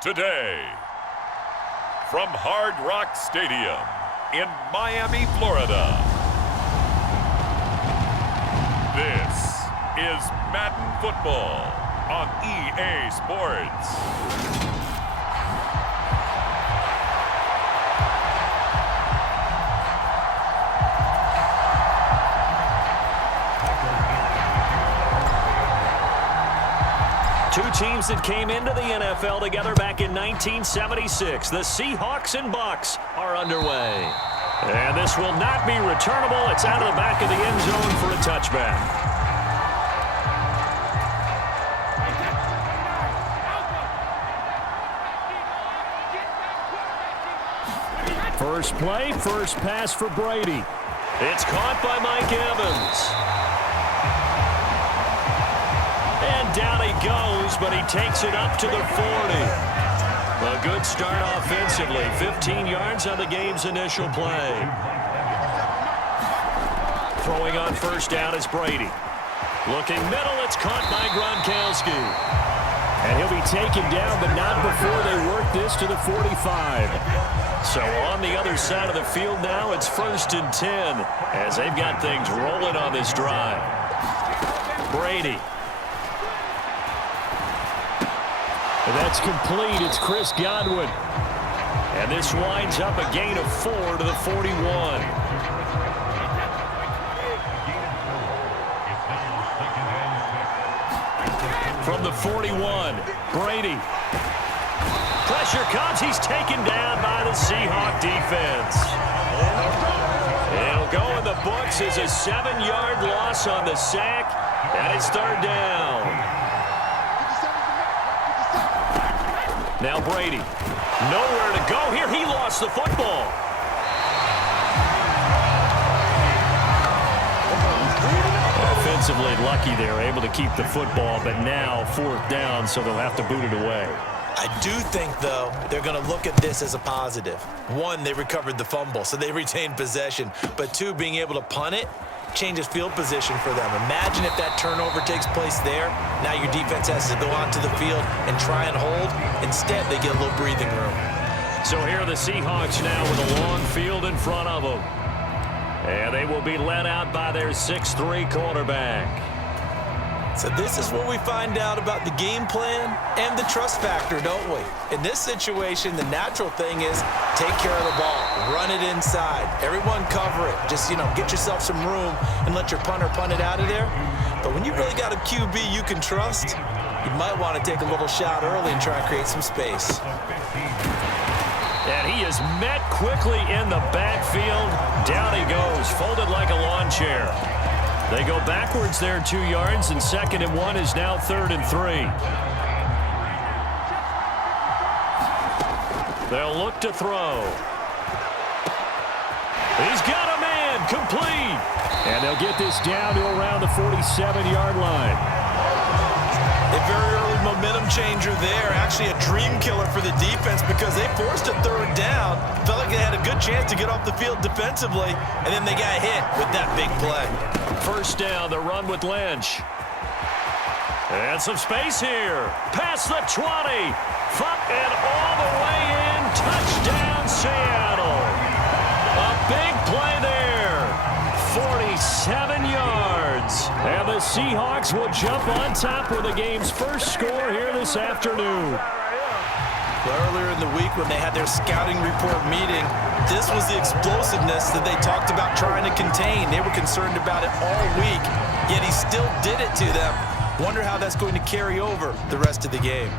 Today, from Hard Rock Stadium in Miami, Florida, this is Madden Football on EA Sports. Two teams that came into the NFL together back in 1976. The Seahawks and Bucs are underway. And this will not be returnable. It's out of the back of the end zone for a touchback. First play, first pass for Brady. It's caught by Mike Evans. And down he goes, but he takes it up to the 40. A good start offensively. 15 yards on the game's initial play. Throwing on first down is Brady. Looking middle, it's caught by Gronkowski. And he'll be taken down, but not before they work this to the 45. So on the other side of the field now, it's 1st and 10 as they've got things rolling on this drive. Brady. And that's complete. It's Chris Godwin. And this winds up a gain of 4 to the 41. From the 41, Brady. Pressure comes. He's taken down by the Seahawks defense. It'll go in the books as a 7-yard loss on the sack. And it's 3rd down. Now Brady, nowhere to go here. He lost the football. Offensively lucky they're able to keep the football, but now 4th down, so they'll have to boot it away. I do think, though, they're going to look at this as a positive. 1, they recovered the fumble, so they retained possession. But 2, being able to punt it changes field position for them. Imagine if that turnover takes place there. Now your defense has to go onto the field and try and hold. Instead, they get a little breathing room. So here are the Seahawks now with a long field in front of them. And they will be led out by their 6'3" quarterback. So this is where we find out about the game plan and the trust factor, don't we? In this situation, the natural thing is take care of the ball, run it inside, everyone cover it. Just, get yourself some room and let your punter punt it out of there. But when you really got a QB you can trust, you might want to take a little shot early and try and create some space. And he is met quickly in the backfield. Down he goes, folded like a lawn chair. They go backwards there 2 yards, and 2nd and 1 is now 3rd and 3. They'll look to throw. He's got a man, complete. And they'll get this down to around the 47-yard line. A very early momentum changer there. Actually a dream killer for the defense because they forced a 3rd down. Felt like they had a good chance to get off the field defensively, and then they got hit with that big play. 1st down, the run with Lynch. And some space here. Past the 20. And all the way in. Touchdown, Seattle. A big play there. 47 yards. And the Seahawks will jump on top with the game's first score here this afternoon. Earlier in the week when they had their scouting report meeting, this was the explosiveness that they talked about trying to contain. They were concerned about it all week, yet he still did it to them. Wonder how that's going to carry over the rest of the game.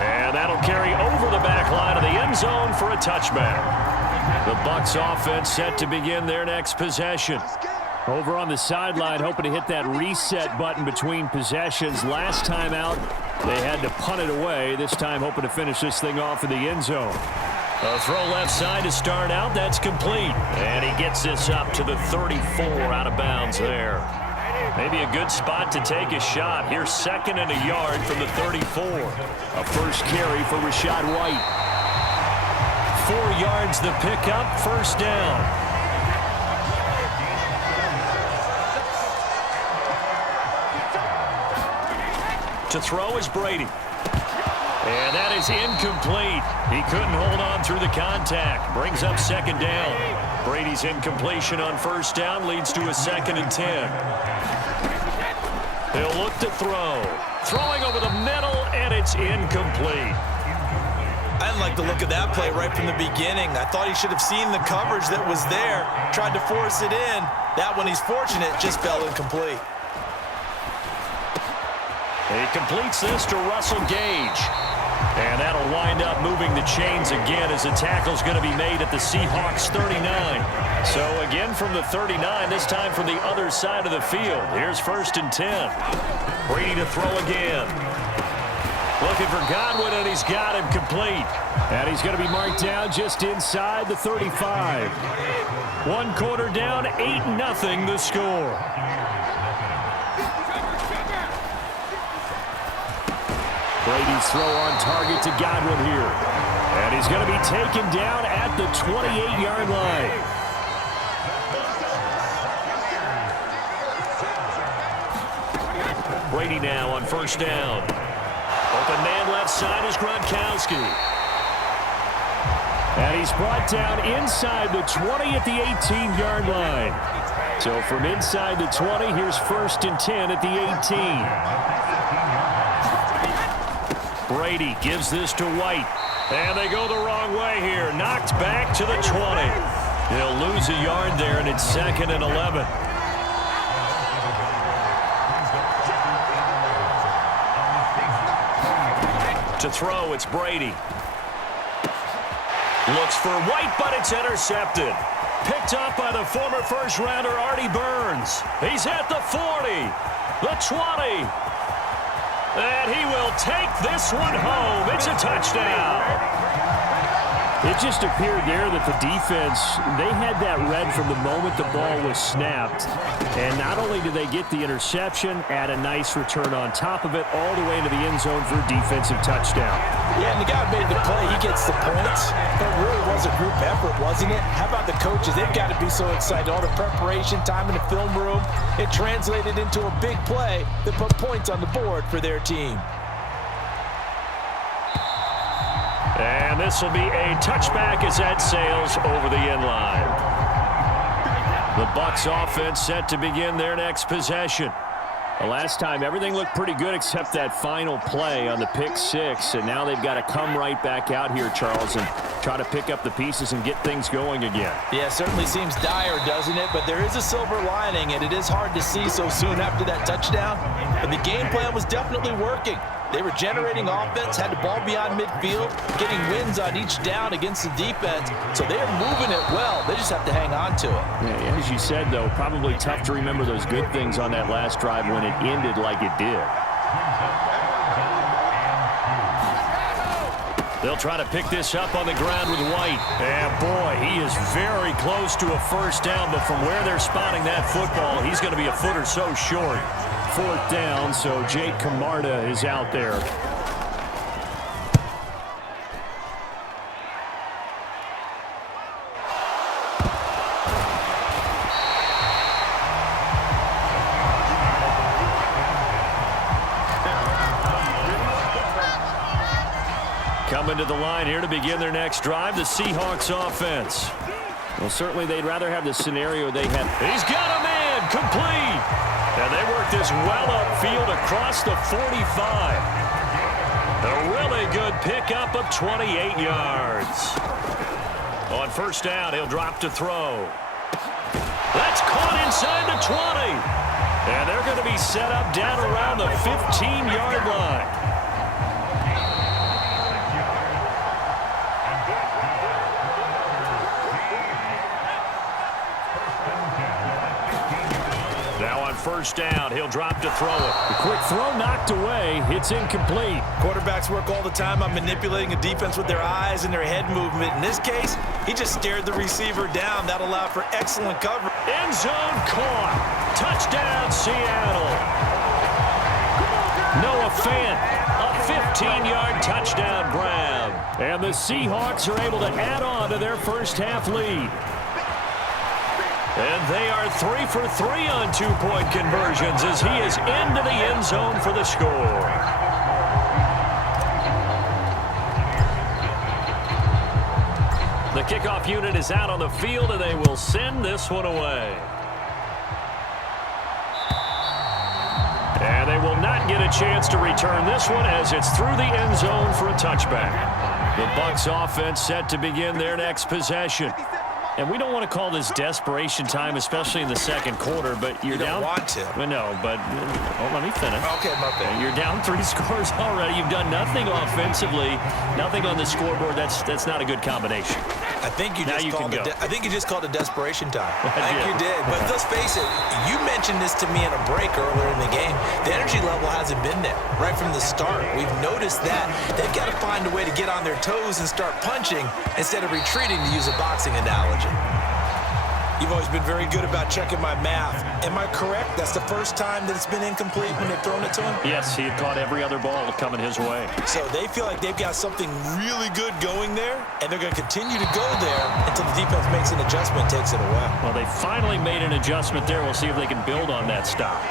And that'll carry over the back line of the end zone for a touchback. The Bucs offense set to begin their next possession. Over on the sideline, hoping to hit that reset button between possessions. Last time out, they had to punt it away. This time, hoping to finish this thing off in the end zone. A throw left side to start out. That's complete. And he gets this up to the 34 out of bounds there. Maybe a good spot to take a shot. Here's 2nd and a yard from the 34. A first carry for Rachaad White. 4 yards the pickup, 1st down. To throw is Brady. And that is incomplete. He couldn't hold on through the contact. Brings up second down. Brady's incompletion on first down leads to a 2nd and 10. He'll look to throw. Throwing over the middle, and it's incomplete. I didn't like the look of that play right from the beginning. I thought he should have seen the coverage that was there, tried to force it in. That one, he's fortunate, just fell incomplete. He completes this to Russell Gage. And that'll wind up moving the chains again as the tackle's going to be made at the Seahawks 39. So again from the 39, this time from the other side of the field. Here's 1st and 10. Brady to throw again. Looking for Godwin, and he's got him complete. And he's going to be marked down just inside the 35. 1 quarter down, 8-0 the score. Brady's throw on target to Godwin here. And he's going to be taken down at the 28-yard line. Brady now on 1st down. Open man left side is Gronkowski. And he's brought down inside the 20 at the 18-yard line. So from inside the 20, here's 1st and 10 at the 18. Brady gives this to White. And they go the wrong way here. Knocked back to the 20. They'll lose a yard there, and it's 2nd and 11. To throw, it's Brady. Looks for White, but it's intercepted. Picked up by the former first-rounder Artie Burns. He's at the 40, the 20. And he will take this one home. It's a touchdown. It just appeared there that the defense, they had that read from the moment the ball was snapped. And not only did they get the interception, add a nice return on top of it, all the way into the end zone for a defensive touchdown. Yeah, and the guy made the play. He gets the points. It really was a group effort, wasn't it? How about the coaches? They've got to be so excited. All the preparation, time in the film room, it translated into a big play that put points on the board for their team. And this will be a touchback as that sails over the end line. The Bucs offense set to begin their next possession. The last time everything looked pretty good except that final play on the pick 6. And now they've got to come right back out here, Charles, and try to pick up the pieces and get things going again. Yeah, it certainly seems dire, doesn't it? But there is a silver lining, and it is hard to see so soon after that touchdown. But the game plan was definitely working. They were generating offense, had the ball beyond midfield, getting wins on each down against the defense. So they are moving it well. They just have to hang on to it. Yeah, as you said, though, probably tough to remember those good things on that last drive when it ended like it did. They'll try to pick this up on the ground with White. And, boy, he is very close to a first down. But from where they're spotting that football, he's going to be a foot or so short. 4th down, so Jake Camarda is out there. Coming to the line here to begin their next drive, the Seahawks offense. Well, certainly they'd rather have the scenario they had. He's got a man, complete. And they work this well upfield across the 45. A really good pickup of 28 yards. On first down, he'll drop to throw. That's caught inside the 20. And they're going to be set up down around the 15-yard line. First down, he'll drop to throw it. The quick throw knocked away. It's incomplete. Quarterbacks work all the time on manipulating a defense with their eyes and their head movement. In this case, he just stared the receiver down. That allowed for excellent coverage. End zone caught. Touchdown, Seattle. Noah Fant, a 15-yard touchdown grab. And the Seahawks are able to add on to their first half lead. And they are 3 for 3 on two-point conversions as he is into the end zone for the score. The kickoff unit is out on the field, and they will send this one away. And they will not get a chance to return this one as it's through the end zone for a touchback. The Bucs offense set to begin their next possession. And we don't want to call this desperation time, especially in the second quarter, but you're down. You don't want to. No, but let me finish. Okay, my bad. You're down 3 scores already. You've done nothing offensively, nothing on the scoreboard. That's not a good combination. I think you just called it desperation time. I think you did. But let's face it, you mentioned this to me in a break earlier in the game. The energy level hasn't been there right from the start. We've noticed that. They've got to find a way to get on their toes and start punching instead of retreating, to use a boxing analogy. You've always been very good about checking my math. Am I correct? That's the first time that it's been incomplete when they've thrown it to him? Yes, he had caught every other ball coming his way. So they feel like they've got something really good going there, and they're going to continue to go there until the defense makes an adjustment and takes it away. Well, they finally made an adjustment there. We'll see if they can build on that stop.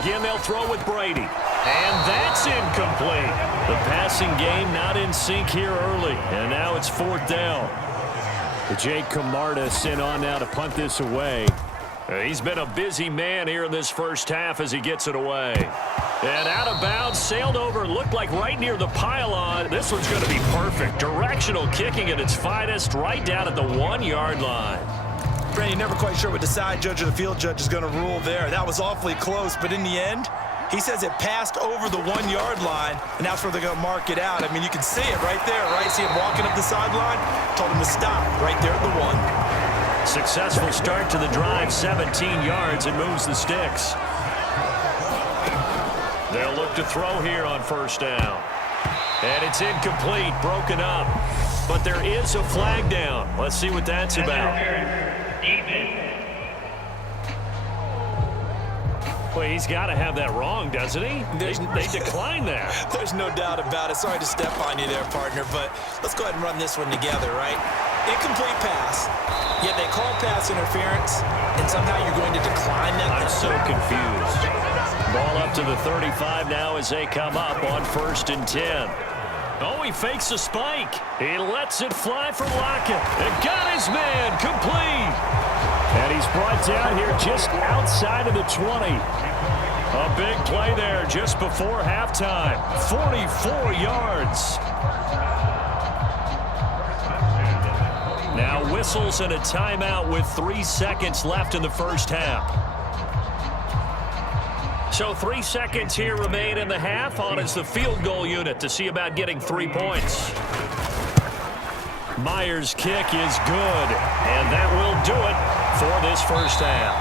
Again, they'll throw with Brady. And that's incomplete. The passing game not in sync here early. And now it's 4th down. Jake Camarda sent on now to punt this away. He's been a busy man here in this first half as he gets it away. And out of bounds, sailed over, looked like right near the pylon. This one's going to be perfect. Directional kicking at its finest, right down at the 1-yard line. Brandon, you're never quite sure what the side judge or the field judge is going to rule there. That was awfully close, but in the end, he says it passed over the 1-yard line, and that's where they're going to mark it out. I mean, you can see it right there, right? See him walking up the sideline? Told him to stop right there at the 1. Successful start to the drive, 17 yards, and moves the sticks. They'll look to throw here on 1st down. And it's incomplete, broken up. But there is a flag down. Let's see what that's about. Well, he's got to have that wrong, doesn't he? They declined that. There's no doubt about it. Sorry to step on you there, partner, but let's go ahead and run this one together, right? Incomplete pass, yet they call pass interference, and somehow you're going to decline that. I'm so confused. Ball up to the 35 now as they come up on 1st and 10. Oh, he fakes a spike. He lets it fly from Lockett. And got his man complete. And he's brought down here just outside of the 20. A big play there just before halftime. 44 yards. Now whistles and a timeout with 3 seconds left in the first half. So 3 seconds here remain in the half. On is the field goal unit to see about getting 3 points. Myers' kick is good, and that will do it for this first half.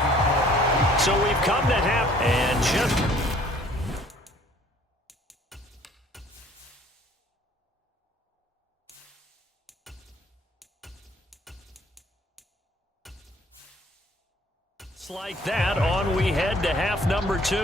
So we've come to half and just... like that, on we head to half number 2.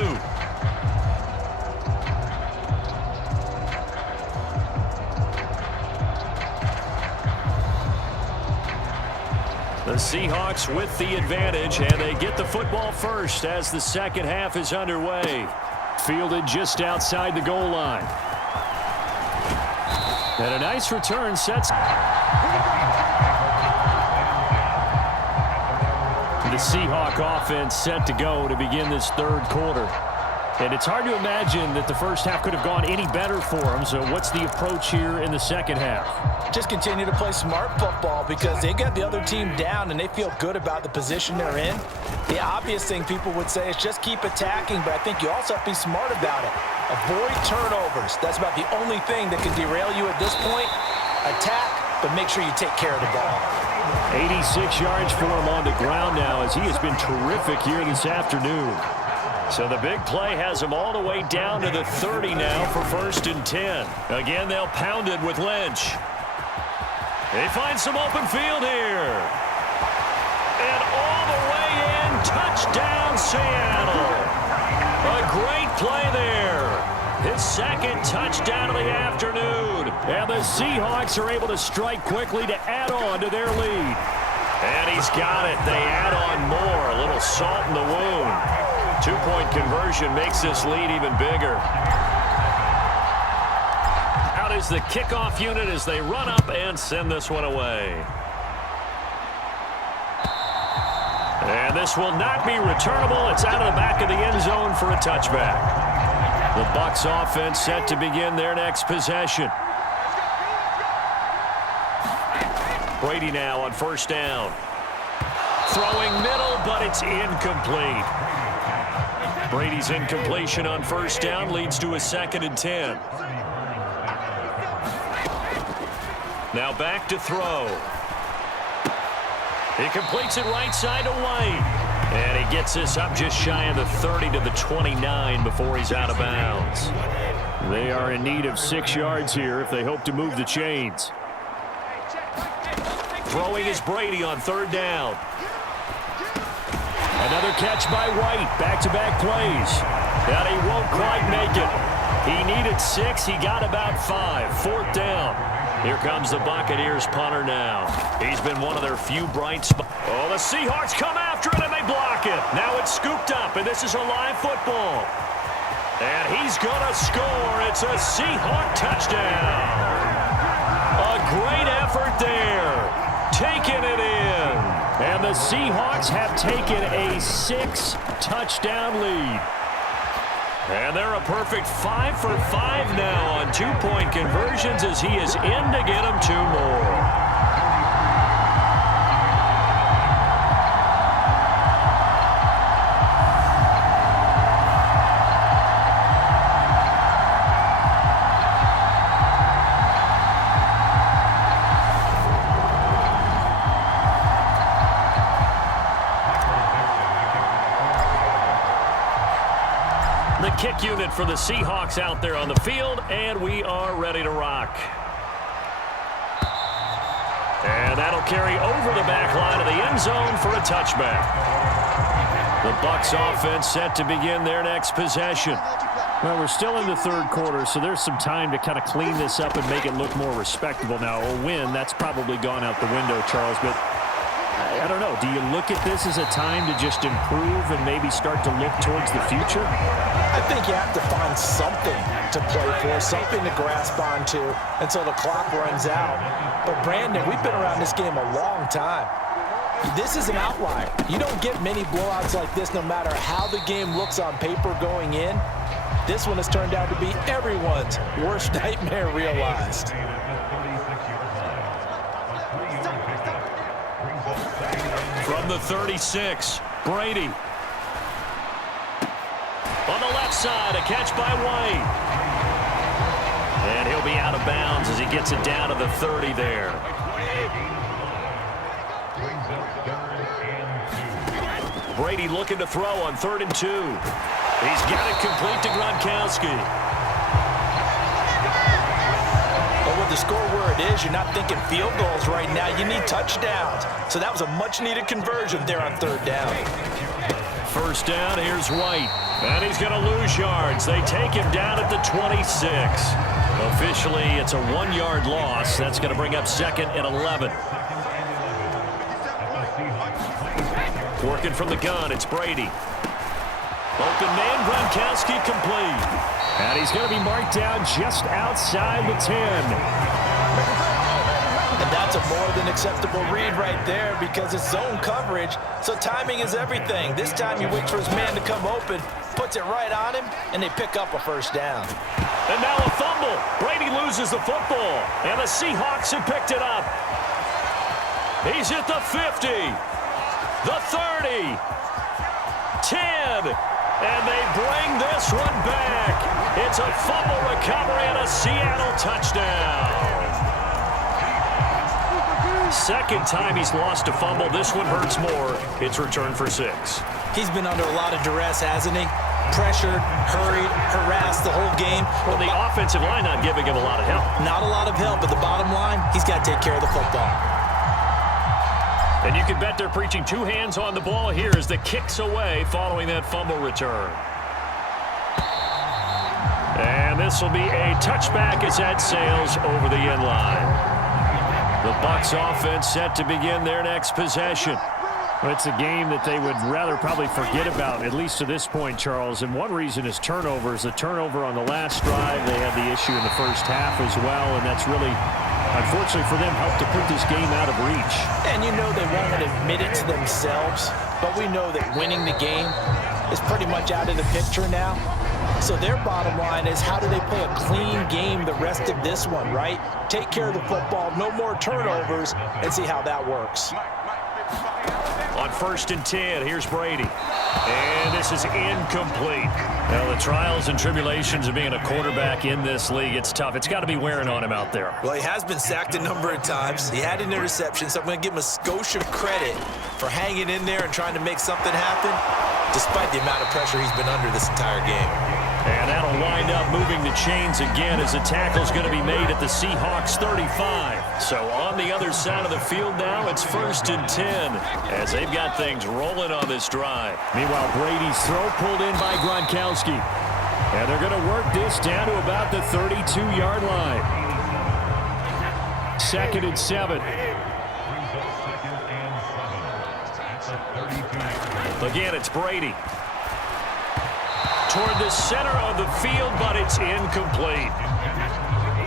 The Seahawks with the advantage, and they get the football first as the second half is underway. Fielded just outside the goal line. And a nice return sets... The Seahawk offense set to go to begin this third quarter. And it's hard to imagine that the first half could have gone any better for them. So what's the approach here in the second half? Just continue to play smart football because they got the other team down and they feel good about the position they're in. The obvious thing people would say is just keep attacking, but I think you also have to be smart about it. Avoid turnovers. That's about the only thing that can derail you at this point. Attack, but make sure you take care of the ball. 86 yards for him on the ground now as he has been terrific here this afternoon. So the big play has him all the way down to the 30 now for 1st and 10. Again, they'll pound it with Lynch. They find some open field here. And all the way in, touchdown Seattle. A great play there. his second touchdown of the afternoon. And the Seahawks are able to strike quickly to add on to their lead. And he's got it. They add on more. A little salt in the wound. 2-point conversion makes this lead even bigger. Out is the kickoff unit as they run up and send this one away. And this will not be returnable. It's out of the back of the end zone for a touchback. The Bucs offense set to begin their next possession. Brady now on first down. Throwing middle, but it's incomplete. Brady's incompletion on first down leads to a 2nd and 10. Now back to throw. He completes it right side to White. And he gets this up just shy of the 30 to the 29 before he's out of bounds. They are in need of 6 yards here if they hope to move the chains. Throwing is Brady on third down. Another catch by White. Back-to-back plays. And he won't quite make it. He needed 6. He got about 5. Fourth down. Here comes the Buccaneers punter now. He's been one of their few bright spots. Oh, the Seahawks come after it, and they block it. Now it's scooped up, and this is a live football. And he's going to score. It's a Seahawk touchdown. A great effort there. Taking it in. And the Seahawks have taken a 6-touchdown lead. And they're a perfect 5 for 5 now on 2-point conversions as he is in to get them 2 more. The kick unit for the Seahawks out there on the field, and we are ready to rock. And that'll carry over the back line of the end zone for a touchback. The Bucs offense set to begin their next possession. Well, we're still in the third quarter, so there's some time to kind of clean this up and make it look more respectable now. A win, that's probably gone out the window, Charles, but I don't know. Do you look at this as a time to just improve and maybe start to look towards the future? I think you have to find something to play for, something to grasp onto until the clock runs out. But, Brandon, we've been around this game a long time. This is an outlier. You don't get many blowouts like this no matter how the game looks on paper going in. This one has turned out to be everyone's worst nightmare realized. From the 36, Brady. On the left side, a catch by White. And he'll be out of bounds as he gets it down to the 30 there. Brady looking to throw on 3rd and 2. He's got it complete to Gronkowski. But with the score where it is, you're not thinking field goals right now. You need touchdowns. So that was a much-needed conversion there on 3rd down. First down, here's White. And he's going to lose yards. They take him down at the 26. Officially, it's a 1-yard loss. That's going to bring up 2nd and 11. Working from the gun, it's Brady. Open man, Gronkowski complete. And he's going to be marked down just outside the 10. And that's a more than acceptable read right there because it's zone coverage, so timing is everything. This time he waits for his man to come open, puts it right on him, and they pick up a first down. And now a fumble. Brady loses the football, and the Seahawks have picked it up. He's at the 50, the 30, 10, and they bring this one back. It's a fumble recovery and a Seattle touchdown. Second time he's lost a fumble. This one hurts more. It's returned for 6. He's been under a lot of duress, hasn't he? Pressured, hurried, harassed the whole game. Well, the offensive line not giving him a lot of help. Not a lot of help, but the bottom line, he's got to take care of the football. And you can bet they're preaching 2 hands on the ball here as the kick's away following that fumble return. And this will be a touchback as that sails over the end line. The Bucs offense set to begin their next possession. It's a game that they would rather probably forget about, at least to this point, Charles. And one reason is turnovers. The turnover on the last drive, they had the issue in the first half as well, and that's really, unfortunately for them, helped to put this game out of reach. And you know they won't admit it to themselves, but we know that winning the game is pretty much out of the picture now. So their bottom line is, how do they play a clean game the rest of this one, right? Take care of the football, no more turnovers, and see how that works. On 1st and 10, here's Brady. And this is incomplete. Now, the trials and tribulations of being a quarterback in this league, it's tough. It's got to be wearing on him out there. Well, he has been sacked a number of times. He had an interception, so I'm going to give him a skosh of credit for hanging in there and trying to make something happen, despite the amount of pressure he's been under this entire game. And that'll wind up moving the chains again as the tackle's going to be made at the Seahawks 35. So on the other side of the field now, it's 1st and 10 as they've got things rolling on this drive. Meanwhile, Brady's throw pulled in by Gronkowski. And they're going to work this down to about the 32-yard line. 2nd and 7. Again, it's Brady. Toward the center of the field, but it's incomplete.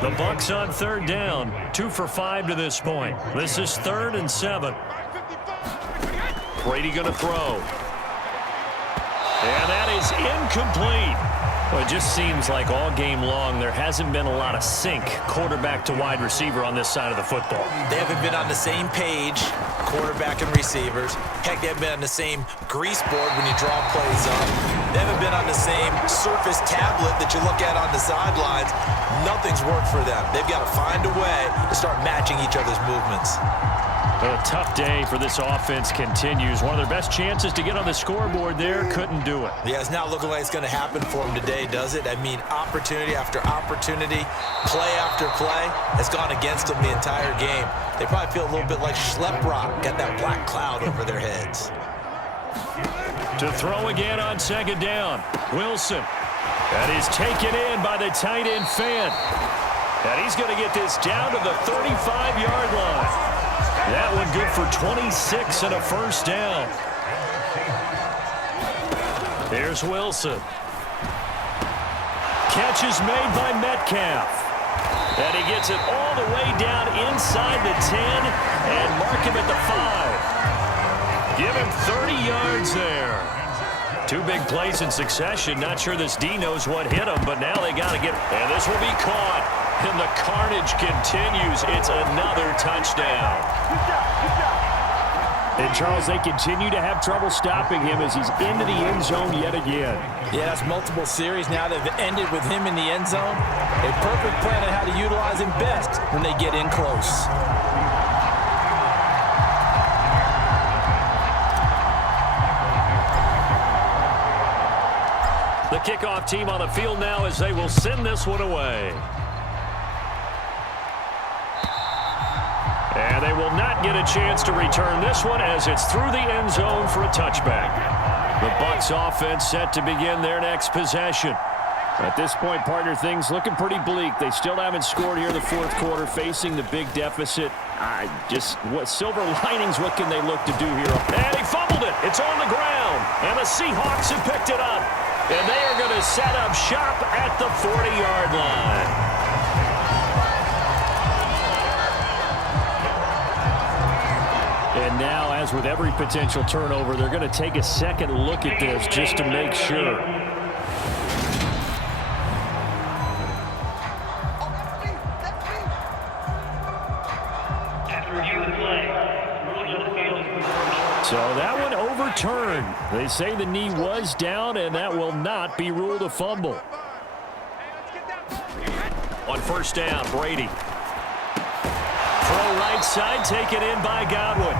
The Bucs on 3rd down, 2 for 5 to this point. This is 3rd and 7. Brady going to throw. And that is incomplete. Well, it just seems like all game long there hasn't been a lot of sync quarterback to wide receiver on this side of the football. They haven't been on the same page, quarterback and receivers. Heck, they haven't been on the same grease board when you draw plays up. They haven't been on the same Surface tablet that you look at on the sidelines. Nothing's worked for them. They've got to find a way to start matching each other's movements. A tough day for this offense continues. One of their best chances to get on the scoreboard there, couldn't do it. Yeah, it's not looking like it's going to happen for them today, does it? I mean, opportunity after opportunity, play after play has gone against them the entire game. They probably feel a little bit like Schlep Rock, got that black cloud over their heads. To throw again on 2nd down, Wilson. That is taken in by the tight end Fant. And he's going to get this down to the 35-yard line. That one good for 26 and a 1st down. Here's Wilson. Catch is made by Metcalf. And he gets it all the way down inside the 10 and mark him at the 5. Give him 30 yards there. 2 big plays in succession. Not sure this D knows what hit him, but now they got to get... And this will be caught. And the carnage continues. It's another touchdown. And, Charles, they continue to have trouble stopping him as he's into the end zone yet again. Yeah, that's multiple series now that have ended with him in the end zone. A perfect plan on how to utilize him best when they get in close. The kickoff team on the field now as they will send this one away. And they will not get a chance to return this one as it's through the end zone for a touchback. The Bucs offense set to begin their next possession. At this point, partner, things looking pretty bleak. They still haven't scored here in the 4th quarter, facing the big deficit. What silver linings, what can they look to do here? And he fumbled it. It's on the ground. And the Seahawks have picked it up. And they are going to set up shop at the 40-yard line. And now, as with every potential turnover, they're going to take a second look at this just to make sure. So that one overturned. They say the knee was down, and that will not be ruled a fumble. On 1st down, Brady. Throw right side, taken in by Godwin.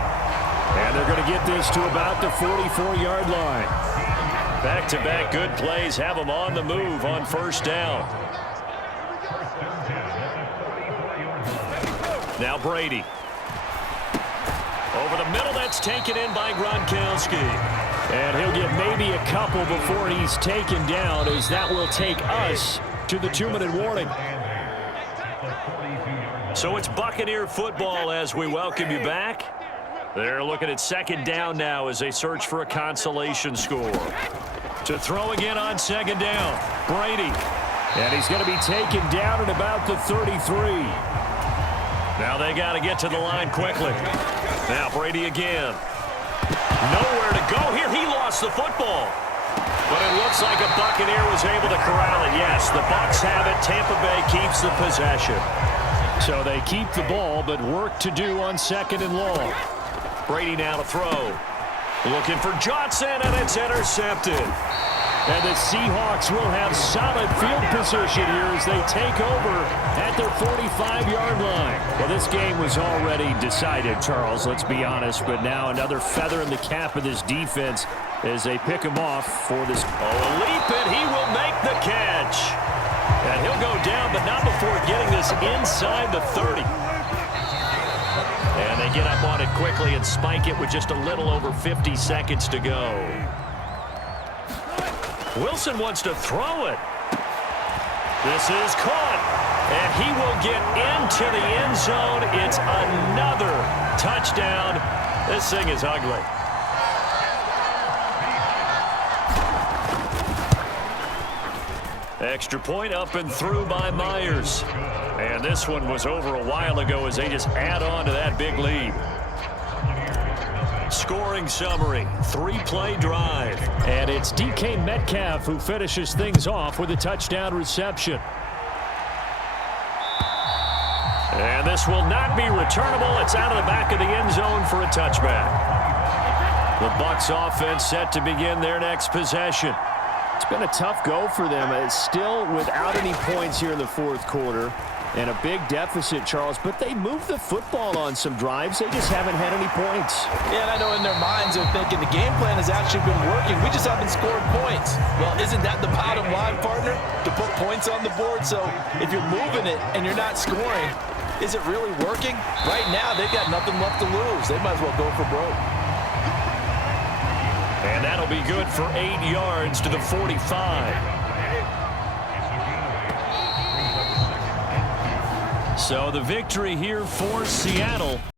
And they're going to get this to about the 44-yard line. Back-to-back good plays have them on the move on 1st down. Now Brady. Over the middle, that's taken in by Gronkowski. And he'll get maybe a couple before he's taken down, as that will take us to to the 2-minute warning. So it's Buccaneer football as we welcome you back. They're looking at second down now as they search for a consolation score. To throw again on second down, Brady. And he's going to be taken down at about the 33. Now they got to get to the line quickly. Now Brady again. Nowhere to go here. He lost the football. But it looks like a Buccaneer was able to corral it. Yes, the Bucs have it. Tampa Bay keeps the possession. So they keep the ball, but work to do on second and long. Brady now to throw. Looking for Johnson, and it's intercepted. And the Seahawks will have solid field position here as they take over at their 45-yard line. Well, this game was already decided, Charles, let's be honest. But now another feather in the cap of this defense as they pick him off for this. Oh, a leap, and he will make the catch. And he'll go down, but not before getting this inside the 30. And they get up on it quickly and spike it with just a little over 50 seconds to go. Wilson wants to throw it. This is caught, and he will get into the end zone. It's another touchdown. This thing is ugly. Extra point up and through by Myers. And this one was over a while ago as they just add on to that big lead. Scoring summary, 3-play drive. And it's DK Metcalf who finishes things off with a touchdown reception. And this will not be returnable. It's out of the back of the end zone for a touchback. The Bucs offense set to begin their next possession. It's been a tough go for them. It's still without any points here in the fourth quarter. And a big deficit, Charles, but they moved the football on some drives. They just haven't had any points. Yeah, and I know in their minds they're thinking the game plan has actually been working. We just haven't scored points. Well, isn't that the bottom line, partner? To put points on the board. So if you're moving it and you're not scoring, is it really working? Right now, they've got nothing left to lose. They might as well go for broke. And that'll be good for 8 yards to the 45. So the victory here for Seattle.